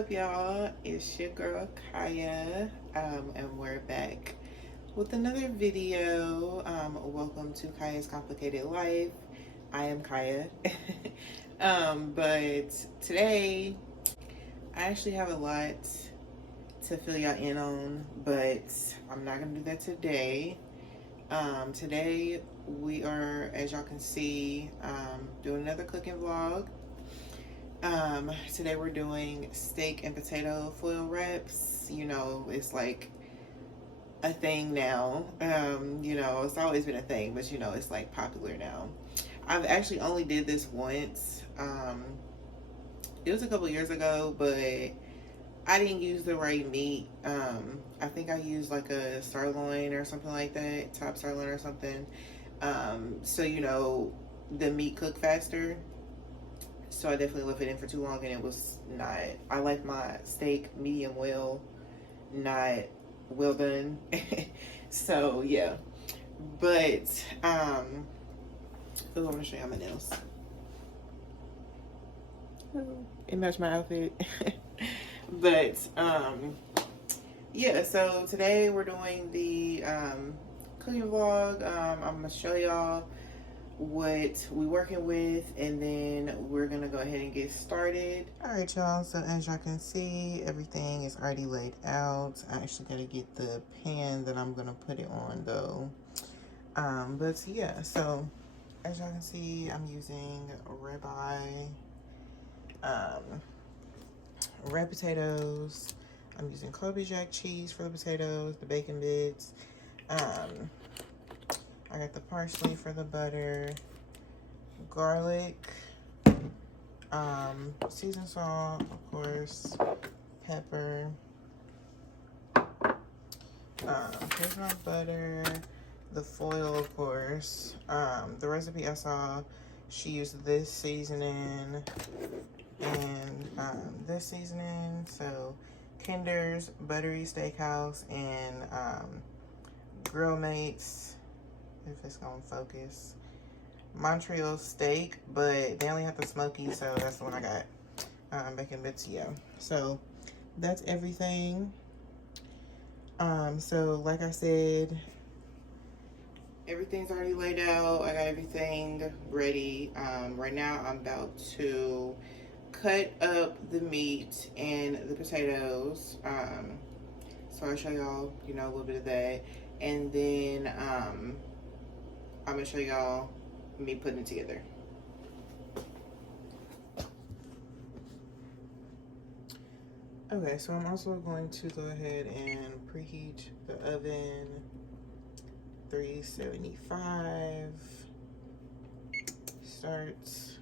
up, y'all? It's your girl Kyia, and we're back with another video. Welcome to Kya's Complicated Life. I am Kyia. But today I actually have a lot to fill y'all in on, but I'm not gonna do that today. Today we are, as y'all can see, doing another cooking vlog. Today we're doing steak and potato foil wraps. You know, it's like a thing now. It's always been a thing, but it's like popular now. I've actually only did this once. It was a couple years ago, but I didn't use the right meat. I think I used like a sirloin or something like that, top sirloin or something. So the meat cooked faster. So I definitely left it in for too long, and it was not. I like my steak medium well, not well done. So yeah, but I'm gonna show you my nails. It matched my outfit. But yeah. So today we're doing the cooking vlog. I'm gonna show y'all what we working with, and then we're gonna go ahead and get started. All right, y'all, so as y'all can see, everything is already laid out. I actually gotta get the pan that I'm gonna put it on though. But yeah, so as y'all can see, I'm using ribeye, red potatoes. I'm using Colby Jack cheese for the potatoes, the bacon bits. I got the parsley for the butter, garlic, seasoned salt, of course, pepper, here's my butter, the foil, of course. The recipe I saw, she used this seasoning and this seasoning. So Kinder's Buttery Steakhouse and Grill Mates, if it's gonna focus, Montreal steak, but they only have the smoky, so that's the one I got. Bacon bits, yeah. So that's everything. So like I said, everything's already laid out. I got everything ready. Right now I'm about to cut up the meat and the potatoes. So I'll show y'all, a little bit of that, and then I'm gonna show y'all me putting it together. Okay, so I'm also going to go ahead and preheat the oven, 375. Starts.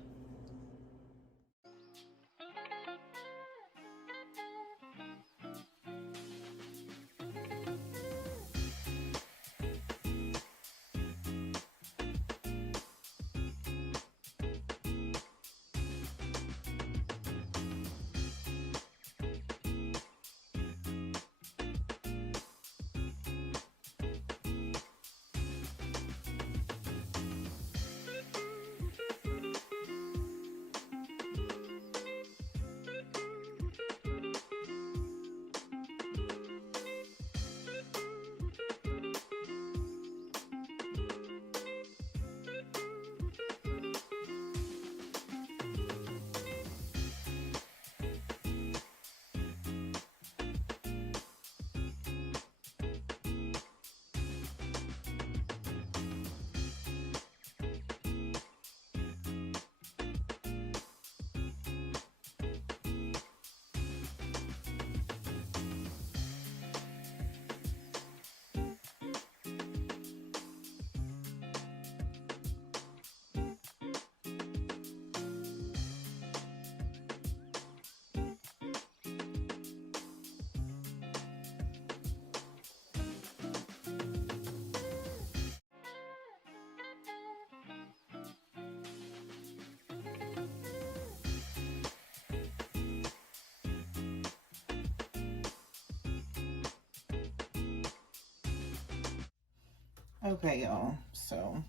Okay, y'all, so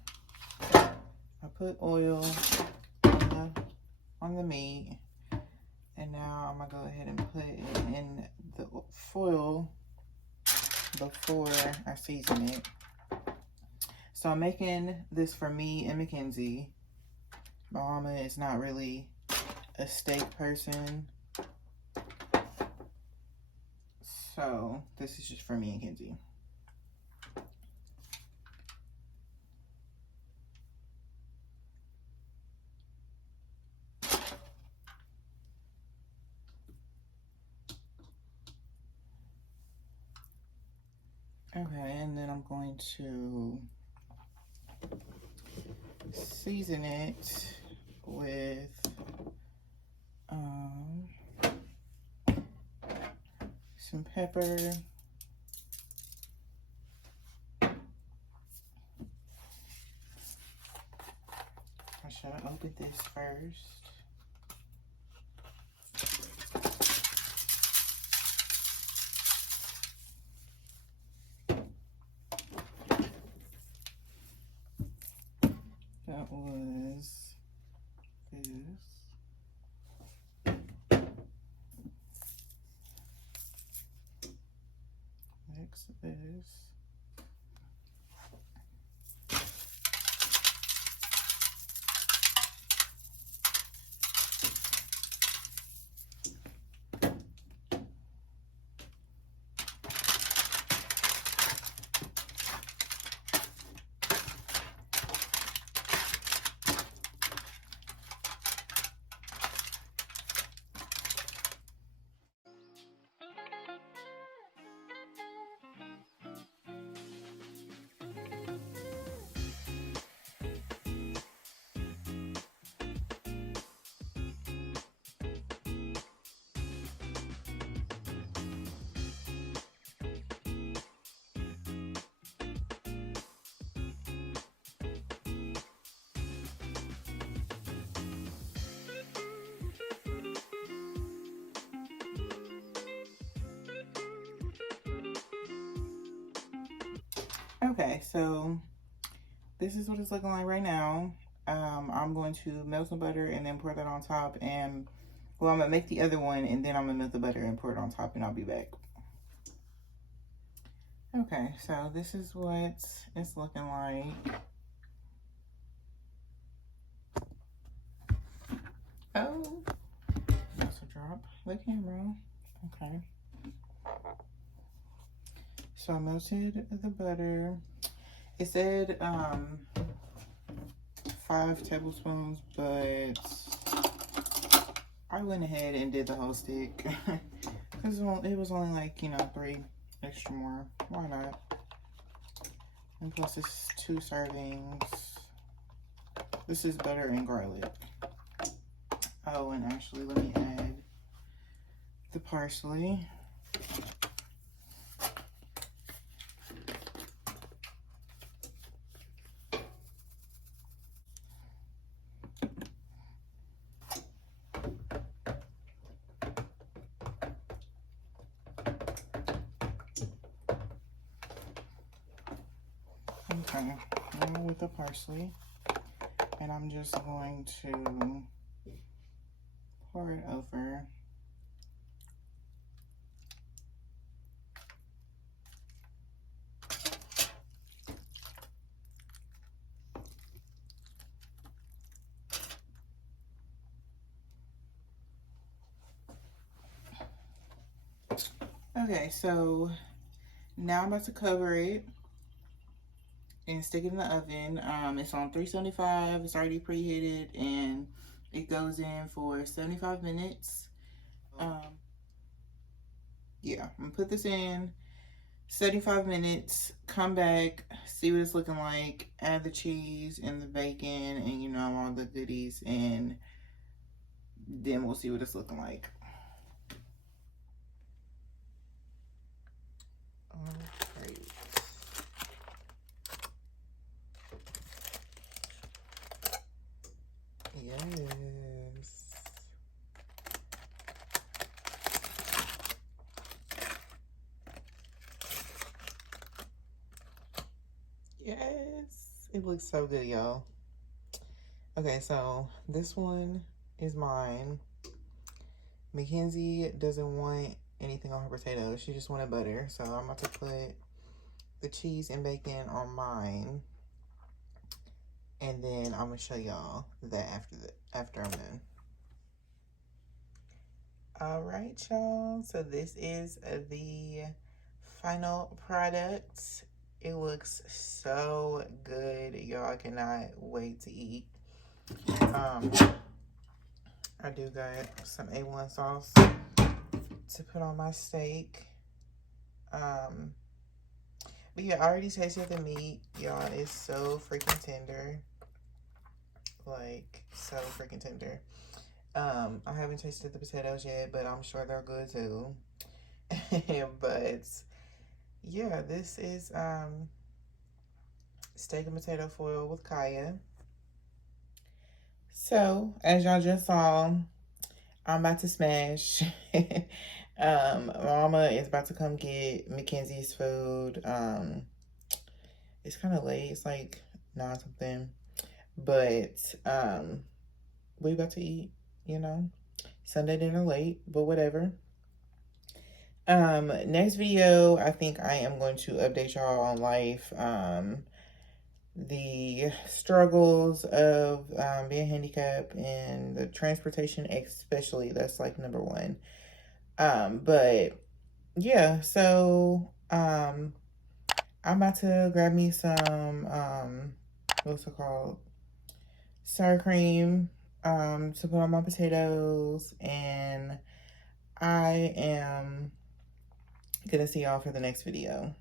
I put oil on the meat, And now I'm gonna go ahead and put it in the foil before I season it. So I'm making this for me and Mackenzie. My mama is not really a steak person, so this is just for me and Kenzie. Okay, and then I'm going to season it with some pepper, I should have opened this first. That was this. Mix this. Okay, so this is what it's looking like right now. I'm going to melt some butter and then pour that on top, and well, I'm gonna make the other one and then I'm gonna melt the butter and pour it on top, and I'll be back. Okay, so this is what it's looking like. Oh, that's a drop the camera. Okay. So I melted the butter. It said 5 tablespoons, but I went ahead and did the whole stick. Because it was only like, 3 extra more. Why not? And plus it's 2 servings. This is butter and garlic. Oh, and actually let me add the parsley. Okay, now with the parsley, and I'm just going to pour it over. Okay, so now I'm about to cover it and stick it in the oven. It's on 375. It's already preheated, and it goes in for 75 minutes. Yeah, I'm gonna put this in 75 minutes, come back, see what it's looking like, add the cheese and the bacon and all the goodies, and then we'll see what it's looking like. Alright. Yes. Yes. It looks so good, y'all. Okay, so this one is mine. Mackenzie doesn't want anything on her potatoes. She just wanted butter. So I'm about to put the cheese and bacon on mine. And then I'm gonna show y'all that after I'm done. All right, y'all. So this is the final product. It looks so good, y'all. I cannot wait to eat. I do got some A1 sauce to put on my steak. But yeah, I already tasted the meat, y'all. It's so freaking tender. Like, so freaking tender. I haven't tasted the potatoes yet, but I'm sure they're good too. But yeah, this is steak and potato foil with Kyia. So, as y'all just saw, I'm about to smash. Mama is about to come get Mackenzie's food. It's kind of late. It's like 9 something. But we about to eat, you know. Sunday dinner late, but whatever. Next video, I think I am going to update y'all on life. The struggles of being handicapped and the transportation, especially. That's like number one. But yeah, so I'm about to grab me some what's it called? Sour cream to put on my potatoes, and I am gonna see y'all for the next video.